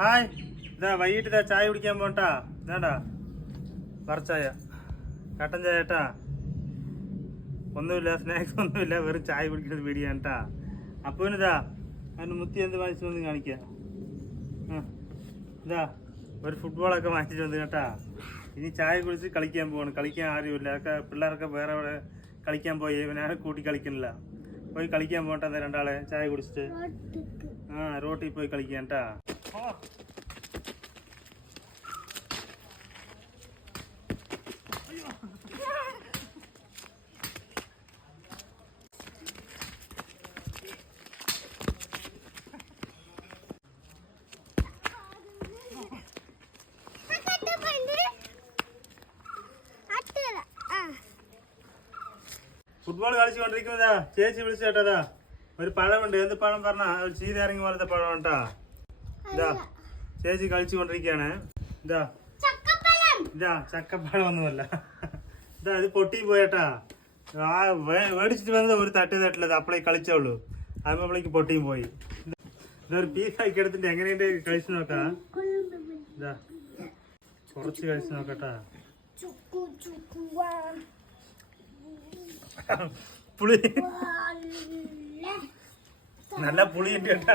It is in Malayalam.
ഹായ്, ഇതാ വൈകിട്ട് ഇതാ ചായ കുടിക്കാൻ പോട്ടാ. ഇതാണ്ടാ വറച്ചായ, കട്ടൻ ചായ കേട്ടാ. ഒന്നുമില്ല, സ്നാക്സ് ഒന്നുമില്ല, വെറും ചായ കുടിക്കുന്നത് പേടിയാണ് കേട്ടാ. അപ്പോൾ ഇതാ അതിന് മുത്തി എന്ത് വാങ്ങിച്ചു വന്ന് കാണിക്കാം. ഇതാ ഒരു ഫുട്ബോളൊക്കെ വാങ്ങിച്ചിട്ട് വന്ന് കേട്ടാ. ഇനി ചായ കുടിച്ച് കളിക്കാൻ പോവാണ്. കളിക്കാൻ ആരുമില്ല, ഒക്കെ പിള്ളേരൊക്കെ വേറെ വേറെ കളിക്കാൻ പോയി. ഇവനെ കൂട്ടി കളിക്കണില്ല. പോയി കളിക്കാൻ പോട്ടെ രണ്ടാളെ ചായ കുടിച്ചിട്ട്. റോട്ടിൽ പോയി കളിക്കാൻ കേട്ടാ. ഫുട്ബോൾ കളിച്ചുകൊണ്ടിരിക്കുന്നതാ ചേച്ചി വിളിച്ചു കേട്ടതാ. ഒരു പഴമുണ്ട്, എന്ത് പഴം പറഞ്ഞ ചീരയിറങ്ങി പോലത്തെ പഴം കേട്ടാ. ഇതാ ചേച്ചി കളിച്ചുകൊണ്ടിരിക്കുകയാണ്. ഇതാ ഇതാ ചക്കപ്പഴം ഒന്നുമല്ല. ഇതാ ഇത് പൊട്ടി പോയേട്ടാ. മേടിച്ചിട്ട് വന്നത് ഒരു തട്ടില്ലത് അപ്പളേ കളിച്ചോളൂ. അതുമ്പോഴേക്ക് പൊട്ടിയും പോയി. ഇതൊരു പീസാക്കി എടുത്തിട്ട് എങ്ങനെയുണ്ട് കഴിച്ചു നോക്കാ. ഇതാ കുറച്ച് കഴിച്ചു നോക്കട്ടാ. പുളി നല്ല പുളിയുണ്ട് കേട്ടാ.